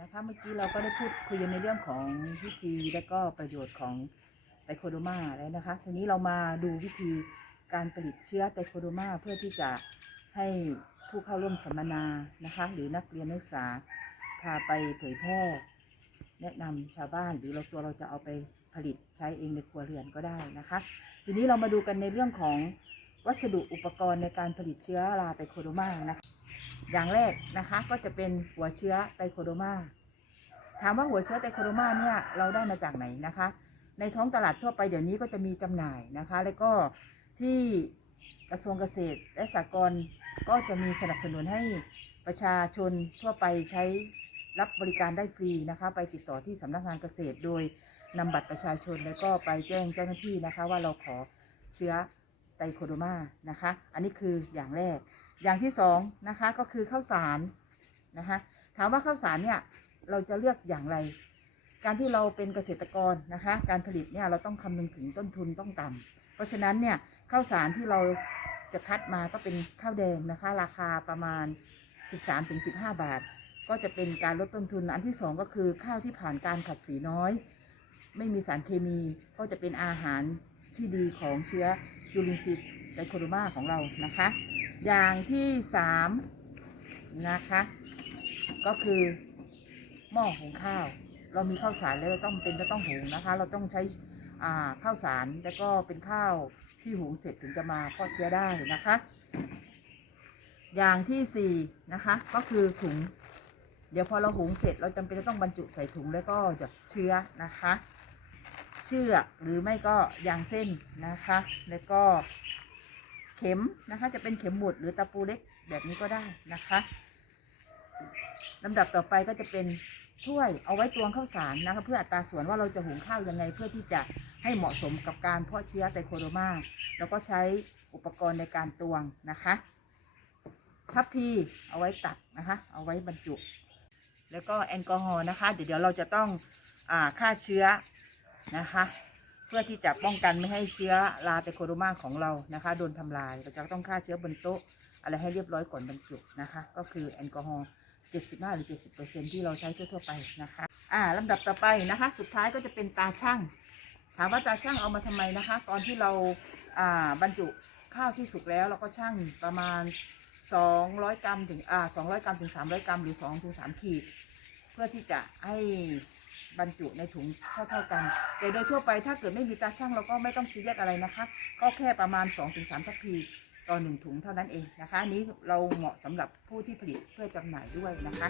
นะคะเมื่อกี้เราก็ได้พูดคุยกันในเรื่องของวิธีและก็ประโยชน์ของไตโคโดมาแล้วนะคะทีนี้เรามาดูวิธีการผลิตเชื้อไตโคโดมาเพื่อที่จะให้ผู้เข้าร่วมสัมมนานะคะ หรือนักเรียนนักศึกษาพาไปเผยแพร่ แนะนำชาวบ้านหรือเราตัวเราจะเอาไปผลิตใช้เองในครัวเรือนก็ได้นะคะ ทีนี้เรามาดูกันในเรื่องของวัสดุอุปกรณ์ในการผลิตเชื้อราไตโคโดมานะคะ อย่างแรกนะคะก็จะเป็นหัวเชื้อไตโคโดมาถามว่าหัวเชื้อไตโคโดมาเนี่ยเราได้มาจากไหนนะคะ ในท้องตลาดทั่วไปเดี๋ยวนี้ก็จะมีจำหน่ายนะคะ แล้วก็ที่กระทรวงเกษตรและสหกรณ์ก็จะมีสนับสนุนให้ประชาชนทั่วไปใช้รับบริการได้ฟรีนะคะ ไปติดต่อที่สำนักงานเกษตรโดยนำบัตรประชาชนแล้วก็ไปแจ้งเจ้าหน้าที่นะคะ ว่าเราขอเชื้อไตโคโดมานะคะ อันนี้คืออย่างแรก อย่างที่สองนะคะก็คือข้าวสารนะคะถามว่าข้าวสารเนี่ยเราจะเลือกอย่างไร การที่เราเป็นเกษตรกรนะคะ การผลิตเนี่ยเราต้องคำนึงถึงต้นทุนต้องต่ำเพราะฉะนั้นเนี่ยข้าวสารที่เราจะคัดมาก็เป็นข้าวแดงนะคะ ราคาประมาณ 13-15 บาท ก็จะเป็นการลดต้นทุนอันที่สองก็คือข้าวที่ผ่านการขัดสีน้อย ไม่มีสารเคมีก็จะเป็นอาหารที่ดีของเชื้อยูรินซิตไดโคโดมาของเรานะคะ อย่างที่สามนะคะ ก็คือหม้อหุงข้าว เรามีข้าวสารแล้วเราต้องเป็นจะต้องหุงนะคะ เราต้องใช้อาข้าวสารแล้วก็เป็นข้าวที่หุงเสร็จถึงจะมาเพาะเชื้อได้นะคะ อย่างที่สี่นะคะก็คือถุง เดี๋ยวพอเราหุงเสร็จเราจำเป็นจะต้องบรรจุใส่ถุงแล้วก็หยดเชื้อนะคะ เชือกหรือไม่ก็ยางเส้นนะคะ แล้วก็ เข็มนะคะ จะเป็นเข็มหมุดหรือตะปูเล็กแบบนี้ก็ได้นะคะลำดับต่อไปก็จะเป็นถ้วยเอาไว้ตวงข้าวสารนะคะ เพื่ออัตราส่วนว่าเราจะหุงข้าวยังไง เพื่อที่จะให้เหมาะสมกับการเพาะเชื้อไตโคโดมาแล้วก็ใช้อุปกรณ์ในการตวงนะคะทัพพีเอาไว้ตักนะคะ เอาไว้บรรจุ แล้วก็แอลกอฮอล์นะคะ เดี๋ยวเราจะต้องอฆ่าเชื้อนะคะ พื่อที่จะป้องกันไม่ให้เชื้อราไตโคโดมาของเรานะคะโดนทำลายเราจะต้องฆ่าเชื้อบนโต๊ะ อะไรให้เรียบร้อยก่อนบรรจุนะคะ ก็คือแอลกอฮอล์75หรือ70%ที่เราใช้ทั่วๆไปนะคะอ่าลำดับต่อไปนะคะ สุดท้ายก็จะเป็นตาช่างถามว่าตาช่างเอามาทำไมนะคะ ตอนที่เราอ่าบรรจุข้าวที่สุกแล้วเราก็ช่างประมาณ 200 กรัมถึงอ่า200 กรัมถึง 300 กรัมหรือ2ถึง3ขีด เพื่อที่จะให้ บรรจุในถุงเท่าๆกัน แต่โดยทั่วไปถ้าเกิดไม่มีตาช่างเราก็ไม่ต้องซีเรียสอะไรนะคะ ก็แค่ประมาณ 2-3ทัพพีต่อหนึ่งถุงเท่านั้นเองนะคะนนี้เราเหมาะสำหรับผู้ที่ผลิตเพื่อจำหน่ายด้วยนะคะ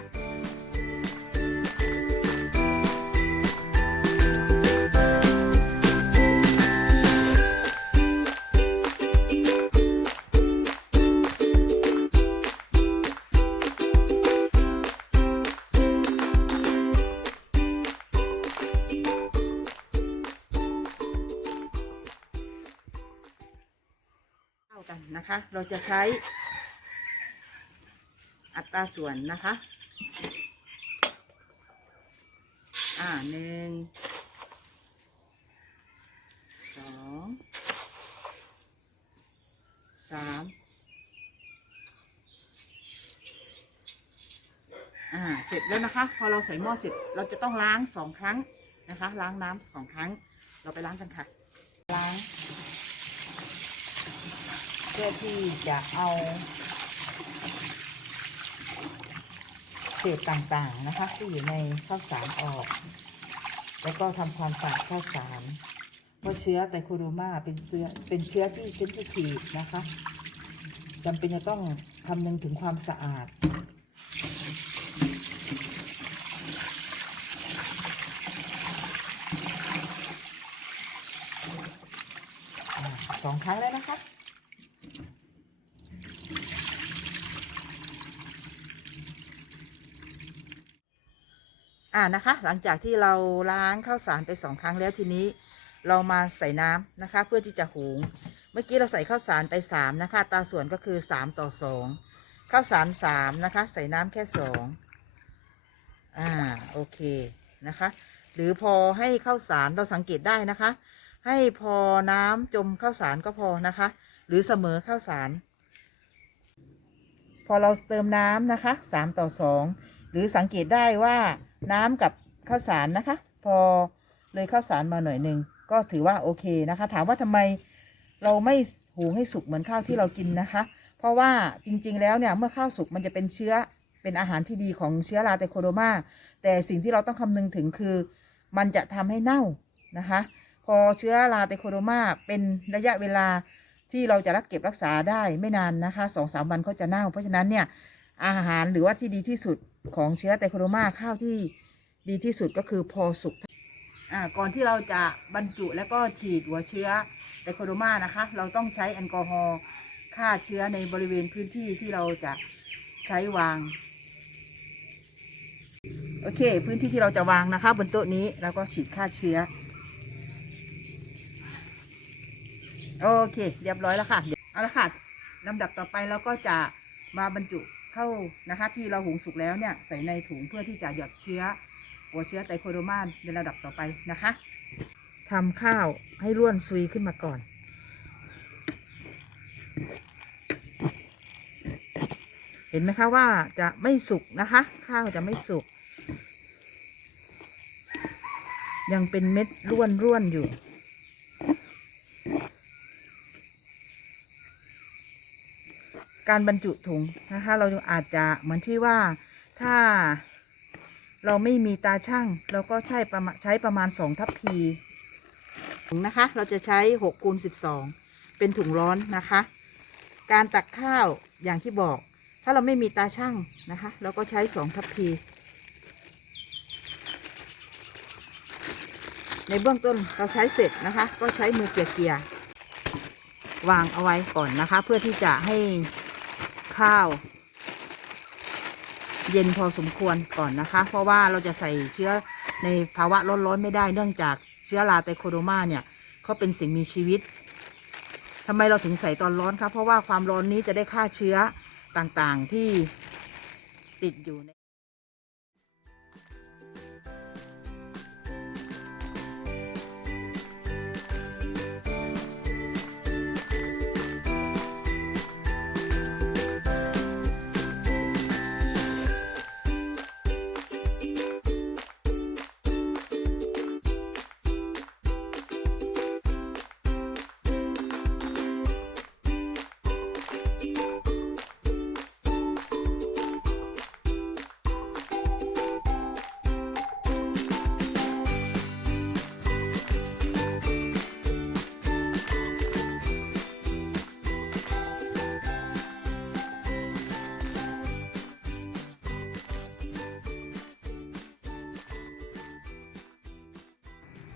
เราจะใช้อัตราส่วนนะคะ อ่าหนึ่งสองสามอ่า เสร็จแล้วนะคะ พอเราใส่หม้อเสร็จ เราจะต้องล้างสองครั้งนะคะ ล้างน้ำสองครั้ง เราไปล้างกันค่ะ ล้าง เพื่อที่จะเอาเศษต่างๆนะคะที่อยู่ในข้าวสารออก แล้วก็ทำความสะอาดข้าวสารเพราะเชื้อไตโคโดมาเป็นเชื้อเป็นเชื้อที่เซนซิทีฟนะคะจำเป็นจะต้องคำนึงถึงความสะอาด อ่าสองครั้งแล้วนะคะ อ่านะคะ หลังจากที่เราล้างข้าวสารไปสองครั้งแล้วทีนี้ เรามาใส่น้ำนะคะ เพื่อที่จะหุง เมื่อกี้เราใส่ข้าวสารไปสามนะคะ ตาส่วนก็คือสามต่อสองข้าวสารสามนะคะ ใส่น้ำแค่สองอ่าโอเคนะคะ หรือพอให้ข้าวสารเราสังเกตได้นะคะ ให้พอน้ำจมข้าวสารก็พอนะคะ หรือเสมอข้าวสาร พอเราเติมน้ำนะคะสามต่อสองหรือสังเกตได้ว่า น้ำกับข้าวสารนะคะ พอเลยข้าวสารมาหน่อยหนึ่งก็ถือว่าโอเคนะคะ ถามว่าทำไมเราไม่หุงให้สุกเหมือนข้าวที่เรากินนะคะ เพราะว่าจริงๆแล้วเนี่ยเมื่อข้าวสุกมันจะเป็นเชื้อเป็นอาหารที่ดีของเชื้อราไตโคโดมาแต่สิ่งที่เราต้องคำนึงถึงคือ มันจะทำให้เน่านะคะ พอเชื้อราไตโคโดมาเป็นระยะเวลาที่เราจะรักเก็บรักษาได้ไม่นานนะคะสองสามวันก็จะเน่า เพราะฉะนั้นเนี่ยอาหารหรือว่าที่ดีที่สุด ของเชื้อไตโคโดมาข้าวที่ดีที่สุดก็คือพอสุกอ่าก่อนที่เราจะบรรจุแล้วก็ฉีดหัวเชื้อไตโคโดมานะคะ เราต้องใช้แอลกอฮอล์ฆ่าเชื้อในบริเวณพื้นที่ที่เราจะใช้วาง โอเค พื้นที่ที่เราจะวางนะคะ บนโต๊ะนี้แล้วก็ฉีดฆ่าเชื้อ โอเค เรียบร้อยแล้วค่ะเอาละค่ะลำดับต่อไปเราก็จะมาบรรจุ เข้านะคะที่เราหุงสุกแล้วเนี่ยใส่ในถุงเพื่อที่จะหยอดเชื้อหัวเชื้อไตโคโดมานในระดับต่อไปนะคะทำข้าวให้ร่วนซุยขึ้นมาก่อนเห็นไหมคะว่าจะไม่สุกนะคะ ข้าวจะไม่สุก ยังเป็นเม็ดร่วนร่วนๆอยู่ การบรรจุถุงนะคะ เราอาจจะเหมือนที่ว่าถ้าเราไม่มีตาช่างเราก็ใช้ประมาณใช้ประมาณสองทัพพีถุงนะคะ เราจะใช้หกคูณสิบสองเป็นถุงร้อนนะคะ การตักข้าวอย่างที่บอก ถ้าเราไม่มีตาช่างนะคะ เราก็ใช้สองทัพพี ในเบื้องต้นเราใช้เสร็จนะคะ ก็ใช้มือเกี่ยๆวางเอาไว้ก่อนนะคะ เพื่อที่จะให้ ข้าว เย็นพอสมควรก่อนนะคะ เพราะว่าเราจะใส่เชื้อในภาวะร้อนๆไม่ได้เนื่องจากเชื้อราไตโคโดมาเนี่ยเขาเป็นสิ่งมีชีวิตทำไมเราถึงใส่ตอนร้อนคะเพราะว่าความร้อนนี้จะได้ฆ่าเชื้อต่างๆที่ติดอยู่ใน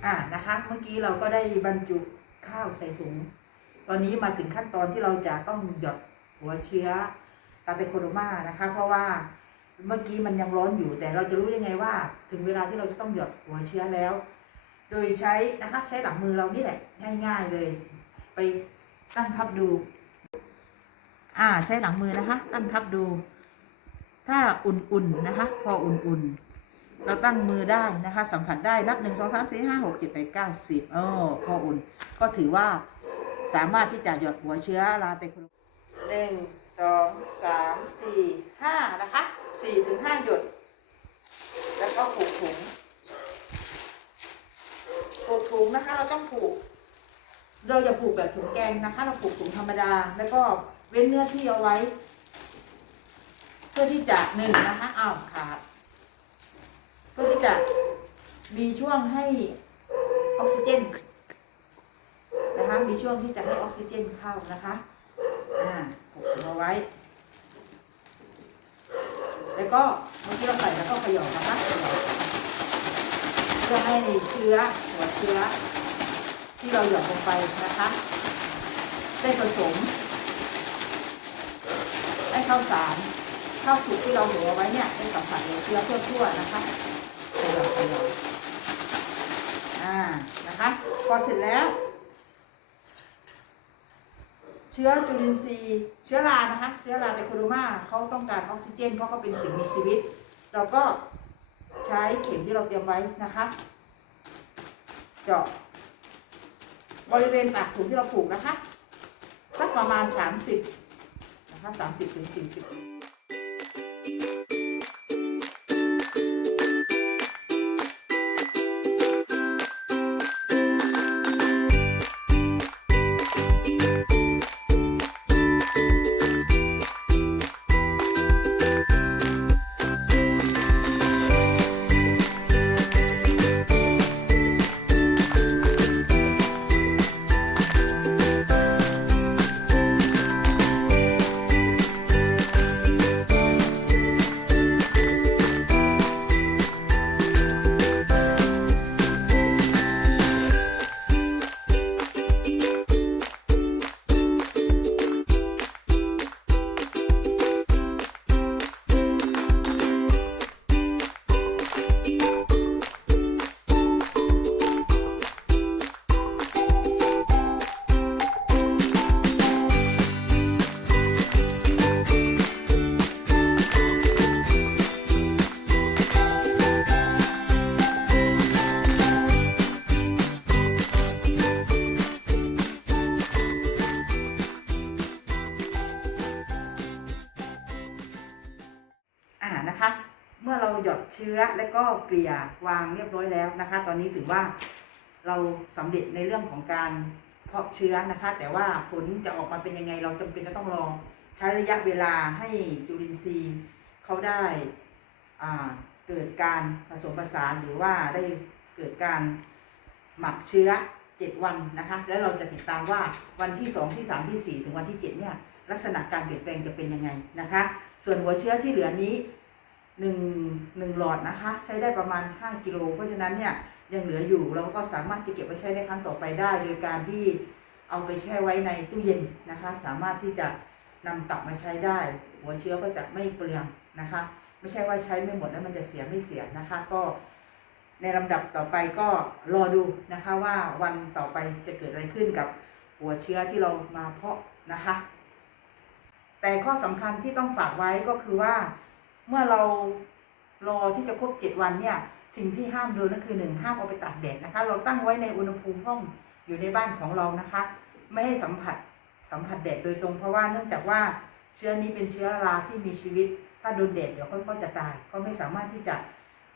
อ่านะคะ เมื่อกี้เราก็ได้บรรจุข้าวใส่ถุง ตอนนี้มาถึงขั้นตอนที่เราจะต้องหยดหัวเชื้อตาเตโคโดมานะคะ เพราะว่าเมื่อกี้มันยังร้อนอยู่แต่เราจะรู้ยังไงว่า ถึงเวลาที่เราจะต้องหยดหัวเชื้อแล้ว โดยใช้นะคะใช้หลังมือเรานี่แหละง่ายๆเลย ไปตั้งทับดู อ่าใช้หลังมือนะคะ ตั้งทับดู ถ้าอุ่นๆนะคะ พออุ่นๆ เราตั้งมือได้นะคะ สัมผัสได้นับหนึ่งสองสามสี่ห้าหกเจ็ดแปดเก้าสิบเออพออุ่น ก็ถือว่าสามารถที่จะหยดหัวเชื้อราเตโคโรหนึ่งสองสามสี่ห้านะคะสี่ถึงห้าหยด แล้วก็ผูกถุงผูกถุงนะคะ เราต้องผูกเราอย่าผูกแบบถุงแกงนะคะ เราผูกถุงธรรมดา แล้วก็เว้นเนื้อที่เอาไว้ เพื่อที่จะหนึ่งนะคะอ้าวขาด เพื่อที่จะมีช่วงให้ออกซิเจนนะคะมีช่วงที่จะให้ออกซิเจนเข้านะคะอ่าผูกเอาไว้ แล้วก็เมื่อกี้เราใส่แล้วก็ขยอนะคะเพื่อให้เชื้อหัวเชื้อ ที่เราหยอดลงไปนะคะได้ผสมได้ข้าวสารข้าวสุกที่เราหัวไว้เนี่ยได้สัมผัสหัวเชื้อทั่วๆนะคะ ขยอขยออ่านะคะพอเสร็จแล้ว เชื้อจุลินทรีย์เชื้อรานะคะเชื้อราไตโคโดมาเขาต้องการออกซิเจนเพราะเขาเป็นสิ่งมีชีวิต เราก็ใช้เข็มที่เราเตรียมไว้นะคะ เจาะบริเวณปากถุงที่เราผูกนะคะสักประมาณ 30 นะคะ30ถึง40 ชื้อและก็เกลี่ยวางเรียบร้อยแล้วนะคะ ตอนนี้ถือว่าเราสำเร็จในเรื่องของการเพาะเชื้อนะคะ แต่ว่าผลจะออกมาเป็นยังไง เราจำเป็นจะต้องรอใช้ระยะเวลาให้จุลินทรีย์เขาได้เกิดการผสมผสานหรือว่าได้เกิดการหมักเชื้อ 7 วันนะคะ แล้วเราจะติดตามว่าวันที่ 2 ที่ 3 ที่ 4 ถึงวันที่ 7 เนี่ยลักษณะการเปลี่ยนแปลงจะเป็นยังไงนะคะ ส่วนหัวเชื้อที่เหลือนี้ 1 1หนึ่งหลอดนะคะ ใช้ได้ประมาณ 5 กิโล เพราะฉะนั้นเนี่ยยังเหลืออยู่เราก็สามารถจะเก็บไว้ใช้ในครั้งต่อไปได้ โดยการที่เอาไปแช่ไว้ในตู้เย็นนะคะ สามารถที่จะนำกลับมาใช้ได้ หัวเชื้อก็จะไม่เปลืองนะคะ ไม่ใช่ว่าใช้ไม่หมดแล้วมันจะเสียไม่เสียนะคะ ก็ในลำดับต่อไปก็รอดูนะคะว่าวันต่อไปจะเกิดอะไรขึ้นกับหัวเชื้อที่เรามาเพาะนะคะ แต่ข้อสำคัญที่ต้องฝากไว้ก็คือว่า เมื่อเรารอที่จะครบเจ็ดวันเนี่ย สิ่งที่ห้ามโดนก็คือหนึ่งห้ามเอาไปตากแดดนะคะ เราตั้งไว้ในอุณหภูมิห้องอยู่ในบ้านของเรานะคะ ไม่ให้สัมผัสสัมผัสแดดโดยตรงเพราะว่าเนื่องจากว่าเชื้อนี้เป็นเชื้อราที่มีชีวิต ถ้าโดนแดดเดี๋ยวเขาก็จะตายก็ไม่สามารถที่จะ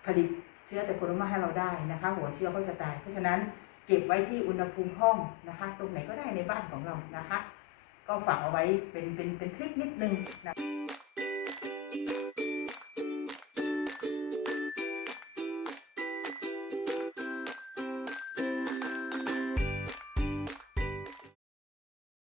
ผลิตเชื้อแต่โคโรมาให้เราได้นะคะ หัวเชื้อก็จะตาย เพราะฉะนั้นเก็บไว้ที่อุณหภูมิห้องนะคะ ตรงไหนก็ได้ในบ้านของเรานะคะ ก็ฝากเอาไว้เป็นเป็นเป็นทริคนิดนึงนะ